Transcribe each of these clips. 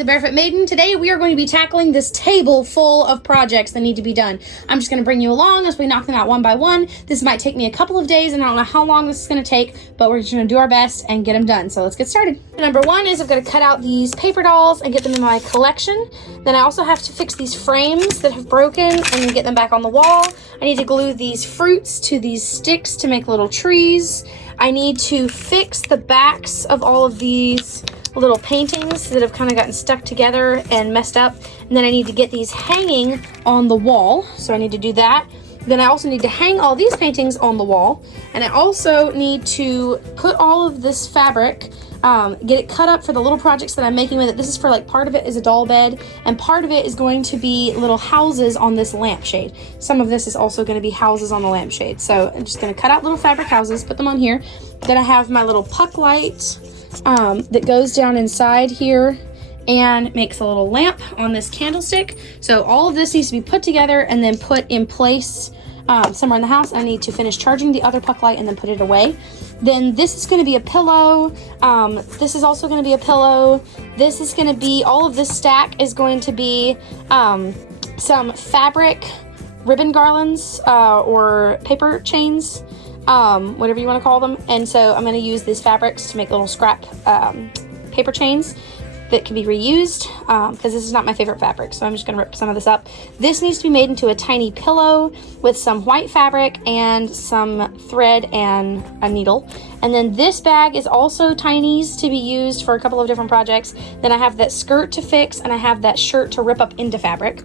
the Barefoot Maiden. Today we are going to be tackling this table full of projects that need to be done. I'm just going to bring you along as we knock them out one by one. This might take me a couple of days and I don't know how long this is going to take, but we're just going to do our best and get them done. So let's get started. Number one is I've got to cut out these paper dolls and get them in my collection. Then I also have to fix these frames that have broken and then get them back on the wall. I need to glue these fruits to these sticks to make little trees. I need to fix the backs of all of these little paintings that have kind of gotten stuck together and messed up. And then I need to get these hanging on the wall. So I need to do that. Then I also need to hang all these paintings on the wall. And I also need to put all of this fabric, get it cut up for the little projects that I'm making with it. This is for like, part of it is a doll bed and part of it is going to be little houses on this lampshade. Some of this is also going to be houses on the lampshade. So I'm just going to cut out little fabric houses, put them on here. Then I have my little puck light that goes down inside here and makes a little lamp on this candlestick. So all of this needs to be put together and then put in place somewhere in the house. I need to finish charging the other puck light and then put it away. Then this is going to be a pillow. This is also going to be a pillow. This is going to be, all of this stack is going to be some fabric ribbon garlands or paper chains, whatever you want to call them. And so I'm going to use these fabrics to make little scrap paper chains that can be reused, because this is not my favorite fabric, so I'm just going to rip some of this up. This needs to be made into a tiny pillow with some white fabric and some thread and a needle. And then this bag is also tinies to be used for a couple of different projects. Then I have that skirt to fix and I have that shirt to rip up into fabric.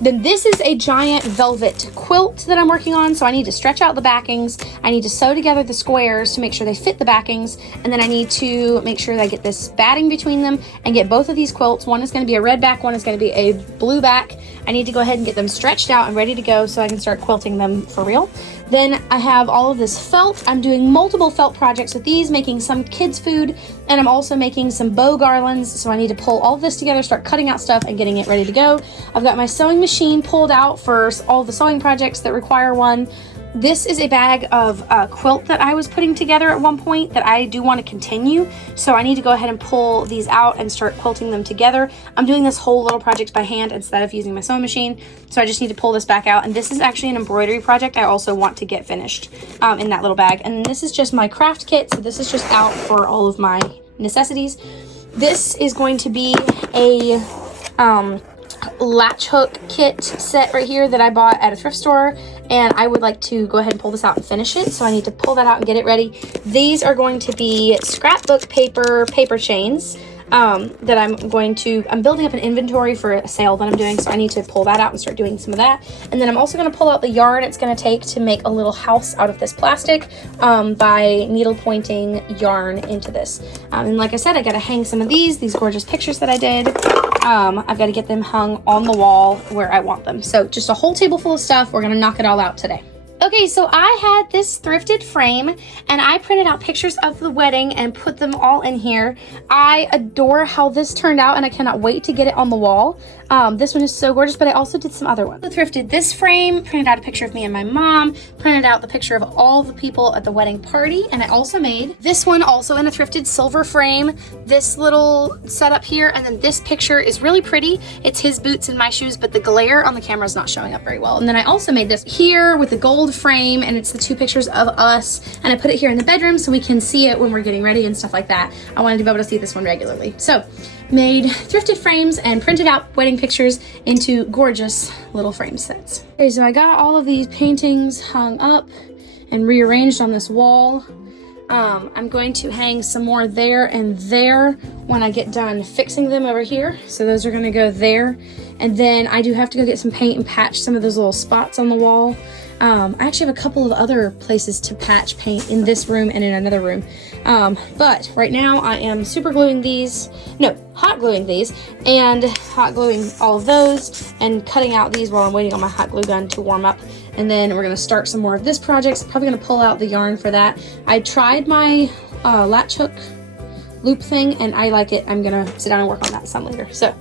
Then this is a giant velvet quilt that I'm working on, so I need to stretch out the backings. I need to sew together the squares to make sure they fit the backings, and then I need to make sure that I get this batting between them and get both of these quilts. One is going to be a red back, one is going to be a blue back. I need to go ahead and get them stretched out and ready to go so I can start quilting them for real. Then I have all of this felt. I'm doing multiple felt projects with these, making some kids food, and I'm also making some bow garlands. So I need to pull all of this together, start cutting out stuff and getting it ready to go. I've got my sewing machine pulled out for all the sewing projects that require one. This is a bag of quilt that I was putting together at one point that I do want to continue. So I need to go ahead and pull these out and start quilting them together. I'm doing this whole little project by hand instead of using my sewing machine. So I just need to pull this back out. And this is actually an embroidery project I also want to get finished in that little bag. And this is just my craft kit. So this is just out for all of my necessities. This is going to be a latch hook kit set right here that I bought at a thrift store, and I would like to go ahead and pull this out and finish it, so I need to pull that out and get it ready. These are going to be scrapbook paper chains that I'm building up an inventory for a sale that I'm doing, so I need to pull that out and start doing some of that. And then I'm also going to pull out the yarn it's going to take to make a little house out of this plastic by needle pointing yarn into this. And like I said, I got to hang some of these gorgeous pictures that I did. I've got to get them hung on the wall where I want them. So just a whole table full of stuff. We're going to knock it all out today. Okay, so I had this thrifted frame and I printed out pictures of the wedding and put them all in here. I adore how this turned out and I cannot wait to get it on the wall. This one is so gorgeous, but I also did some other ones. I thrifted this frame, printed out a picture of me and my mom, printed out the picture of all the people at the wedding party, and I also made this one also in a thrifted silver frame, this little setup here, and then this picture is really pretty. It's his boots and my shoes, but the glare on the camera is not showing up very well. And then I also made this here with the gold frame, and it's the two pictures of us, and I put it here in the bedroom so we can see it when we're getting ready and stuff like that. I wanted to be able to see this one regularly. So made thrifted frames and printed out wedding pictures into gorgeous little frame sets. Okay, so I got all of these paintings hung up and rearranged on this wall. I'm going to hang some more there and there when I get done fixing them over here. So those are going to go there. And then I do have to go get some paint and patch some of those little spots on the wall. I actually have a couple of other places to patch paint in this room and in another room. But right now I am hot gluing these and hot gluing all of those and cutting out these while I'm waiting on my hot glue gun to warm up. And then we're going to start some more of this project. Probably going to pull out the yarn for that. I tried my latch hook loop thing and I like it. I'm going to sit down and work on that some later. So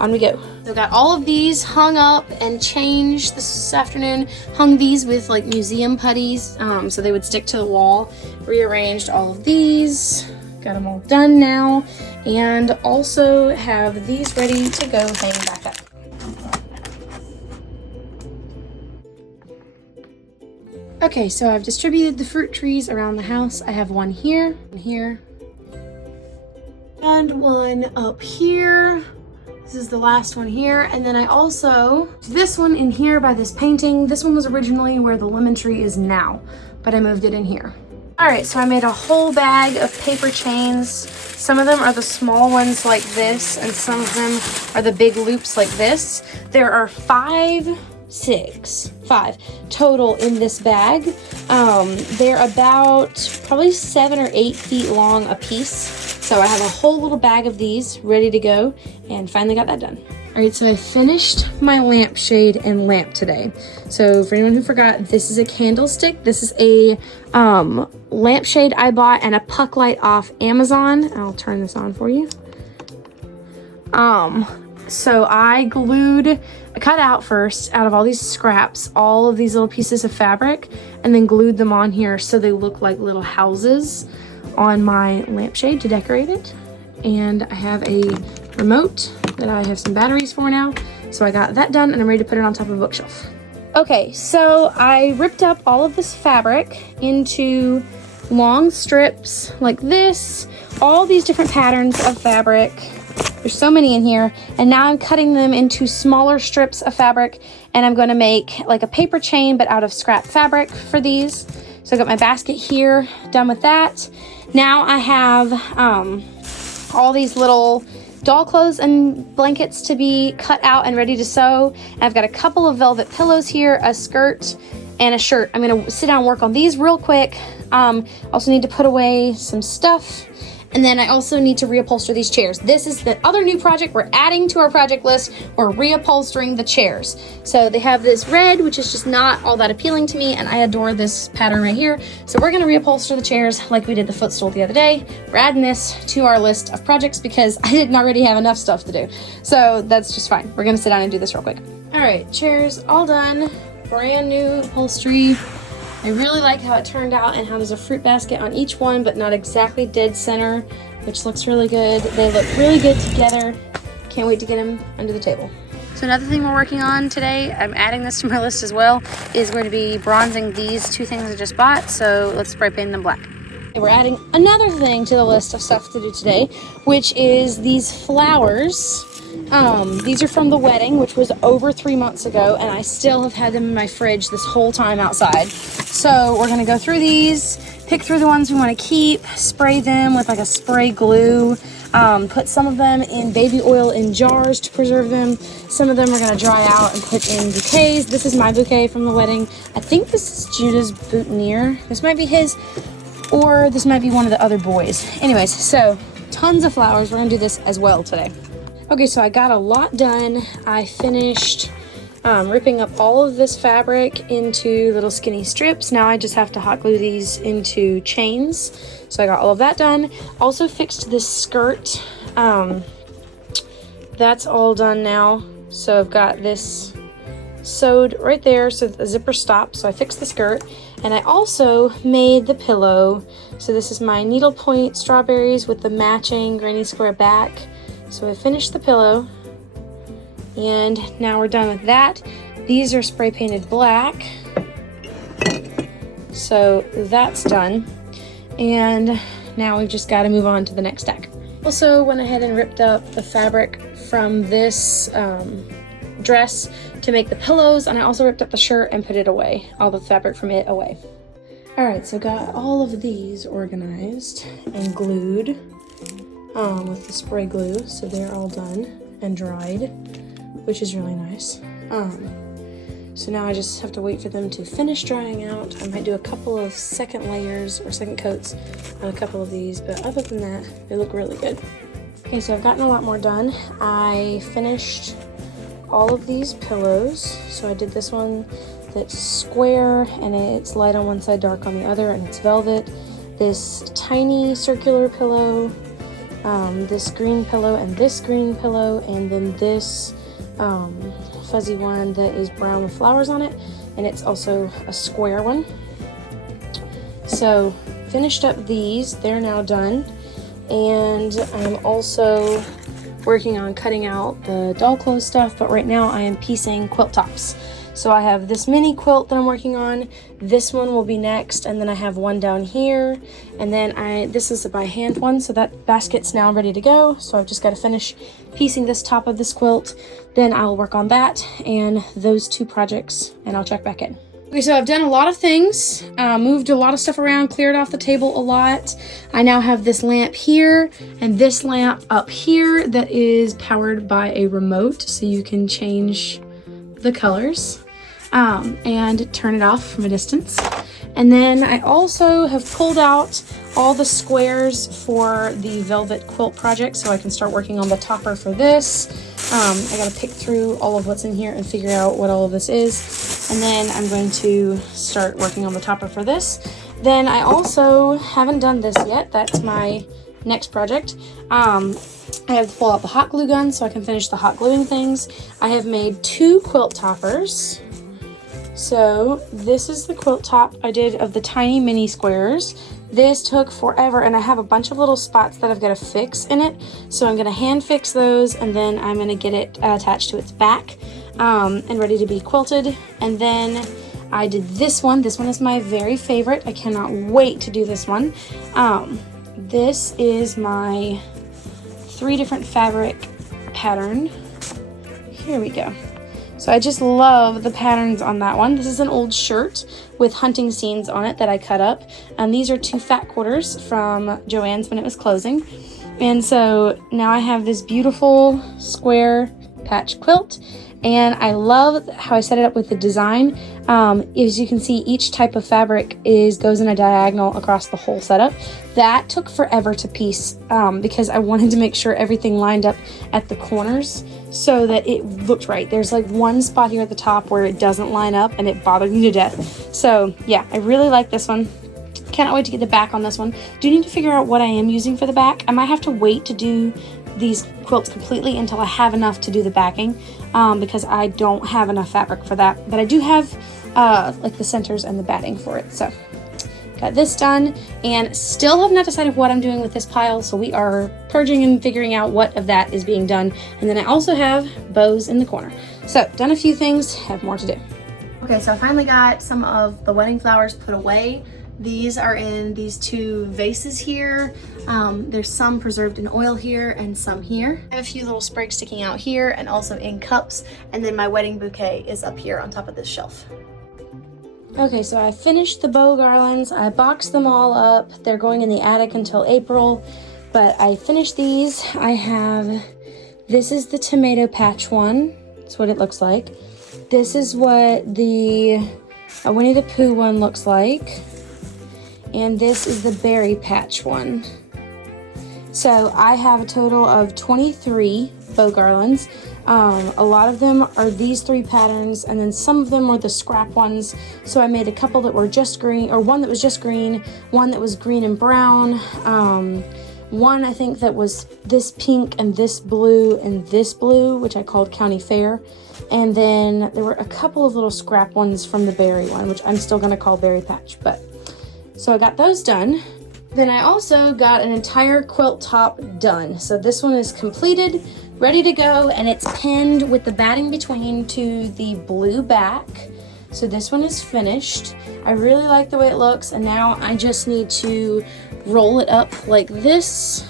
on we go. So I've got all of these hung up and changed this afternoon. Hung these with like museum putties so they would stick to the wall. Rearranged all of these. Got them all done now, and also have these ready to go hang back up. Okay, so I've distributed the fruit trees around the house. I have one here, and one up here. This is the last one here, and then I also this one in here by this painting. This one was originally where the lemon tree is now, but I moved it in here. All right, so I made a whole bag of paper chains. Some of them are the small ones like this, and some of them are the big loops like this. There are five total in this bag. They're about probably 7 or 8 feet long a piece. So I have a whole little bag of these ready to go, and finally got that done. All right, so I finished my lampshade and lamp today. So for anyone who forgot, this is a candlestick. This is a lampshade I bought and a puck light off Amazon. I'll turn this on for you. So I cut out first, out of all these scraps, all of these little pieces of fabric, and then glued them on here so they look like little houses on my lampshade to decorate it. And I have a remote that I have some batteries for now. So I got that done, and I'm ready to put it on top of a bookshelf. Okay, so I ripped up all of this fabric into long strips like this, all these different patterns of fabric. There's so many in here, and now I'm cutting them into smaller strips of fabric, and I'm going to make like a paper chain but out of scrap fabric for these. So I got my basket here, done with that. Now I have all these little doll clothes and blankets to be cut out and ready to sew. And I've got a couple of velvet pillows here, a skirt, and a shirt. I'm going to sit down and work on these real quick. Also need to put away some stuff. And then I also need to reupholster these chairs. This is the other new project we're adding to our project list. We're reupholstering the chairs. So they have this red, which is just not all that appealing to me, and I adore this pattern right here. So we're gonna reupholster the chairs like we did the footstool the other day. We're adding this to our list of projects because I didn't already have enough stuff to do. So that's just fine. We're gonna sit down and do this real quick. All right, chairs all done. Brand new upholstery. I really like how it turned out and how there's a fruit basket on each one, but not exactly dead center, which looks really good. They look really good together. Can't wait to get them under the table. So another thing we're working on today, I'm adding this to my list as well, is going to be bronzing these two things I just bought. So let's spray paint them black. We're adding another thing to the list of stuff to do today, which is these flowers. These are from the wedding, which was over 3 months ago, and I still have had them in my fridge this whole time outside. So we're gonna go through these, pick through the ones we want to keep, spray them with like a spray glue, put some of them in baby oil in jars to preserve them. Some of them are gonna dry out and put in bouquets. This is my bouquet from the wedding. I think this is Judah's boutonniere. This might be his, or this might be one of the other boys. Anyways, so tons of flowers. We're gonna do this as well today. Okay, so I got a lot done. I finished ripping up all of this fabric into little skinny strips. Now I just have to hot glue these into chains. So I got all of that done. Also fixed this skirt. That's all done now. So I've got this sewed right there so the zipper stops. So I fixed the skirt. And I also made the pillow. So this is my needlepoint strawberries with the matching granny square back. So I finished the pillow, and now we're done with that. These are spray painted black, so that's done. And now we've just got to move on to the next stack. Also went ahead and ripped up the fabric from this dress to make the pillows, and I also ripped up the shirt and put it away, all the fabric from it away. All right, so got all of these organized and glued with the spray glue, so they're all done and dried, which is really nice. So now I just have to wait for them to finish drying out. I might do a couple of second layers or second coats on a couple of these, but other than that, they look really good. Okay, so I've gotten a lot more done. I finished all of these pillows. So I did this one that's square and it's light on one side, dark on the other, and it's velvet. This tiny circular pillow, this green pillow, and this green pillow, and then this fuzzy one that is brown with flowers on it, and it's also a square one. So finished up these, they're now done. And I'm also working on cutting out the doll clothes stuff, but right now I am piecing quilt tops. So I have this mini quilt that I'm working on. This one will be next, and then I have one down here, and then this is a by hand one, so that basket's now ready to go. So I've just got to finish piecing this top of this quilt, then I'll work on that and those two projects, and I'll check back in. Okay, so I've done a lot of things, moved a lot of stuff around, cleared off the table a lot. I now have this lamp here and this lamp up here that is powered by a remote, so you can change the colors and turn it off from a distance. And then I also have pulled out all the squares for the velvet quilt project, so I can start working on the topper for this. I gotta pick through all of what's in here and figure out what all of this is. And then I'm going to start working on the topper for this. Then I also haven't done this yet. That's my next project. I have to pull out the hot glue gun so I can finish the hot gluing things. I have made 2 quilt toppers. So this is the quilt top I did of the tiny mini squares. This took forever, and I have a bunch of little spots that I've got to fix in it. So I'm going to hand fix those, and then I'm going to get it attached to its back and ready to be quilted. And then I did this one. This one is my very favorite. I cannot wait to do this one. This is my 3 different fabric pattern. Here we go. So I just love the patterns on that one. This is an old shirt with hunting scenes on it that I cut up. And these are 2 fat quarters from Joann's when it was closing. And so now I have this beautiful square patch quilt. And I love how I set it up with the design. As you can see, each type of fabric goes in a diagonal across the whole setup. That took forever to piece because I wanted to make sure everything lined up at the corners so that it looked right. There's like one spot here at the top where it doesn't line up, and it bothered me to death. So yeah, I really like this one. Cannot wait to get the back on this one. Do need to figure out what I am using for the back. I might have to wait to do these quilts completely until I have enough to do the backing because I don't have enough fabric for that. But I do have like the centers and the batting for it. So got this done, and still have not decided what I'm doing with this pile. So we are purging and figuring out what of that is being done. And then I also have bows in the corner. So done a few things, have more to do. Okay, so I finally got some of the wedding flowers put away. These are in these 2 vases here. There's some preserved in oil here and some here. I have a few little sprigs sticking out here and also in cups. And then my wedding bouquet is up here on top of this shelf. Okay, so I finished the bow garlands. I boxed them all up. They're going in the attic until April, but I finished these. This is the tomato patch one. That's what it looks like. This is what the Winnie the Pooh one looks like. And this is the berry patch one. So I have a total of 23 bow garlands. A lot of them are these 3 patterns, and then some of them were the scrap ones. So I made a couple that were just green, or one that was just green, one that was green and brown, one I think that was this pink and this blue, which I called County Fair. And then there were a couple of little scrap ones from the berry one, which I'm still gonna call berry patch. So I got those done. Then I also got an entire quilt top done. So this one is completed, ready to go, and it's pinned with the batting between to the blue back. So this one is finished. I really like the way it looks, and now I just need to roll it up like this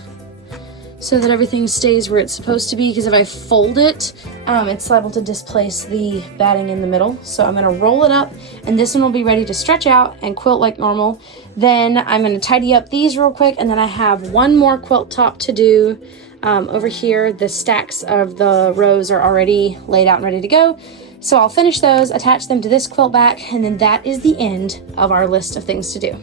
so that everything stays where it's supposed to be, because if I fold it, it's liable to displace the batting in the middle. So I'm gonna roll it up, and this one will be ready to stretch out and quilt like normal. Then I'm gonna tidy up these real quick, and then I have one more quilt top to do. Over here, the stacks of the rows are already laid out and ready to go. So I'll finish those, attach them to this quilt back, and then that is the end of our list of things to do.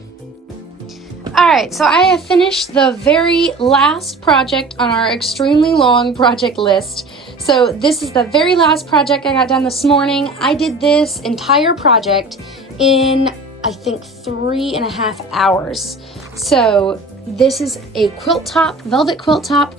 Alright, so I have finished the very last project on our extremely long project list. So this is the very last project I got done this morning. I did this entire project in, I think, 3.5 hours. So this is a quilt top, velvet quilt top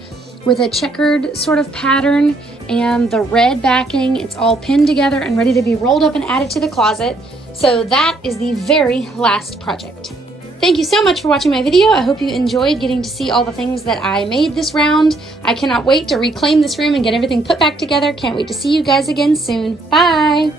with a checkered sort of pattern and the red backing. It's all pinned together and ready to be rolled up and added to the closet. So that is the very last project. Thank you so much for watching my video. I hope you enjoyed getting to see all the things that I made this round. I cannot wait to reclaim this room and get everything put back together. Can't wait to see you guys again soon. Bye!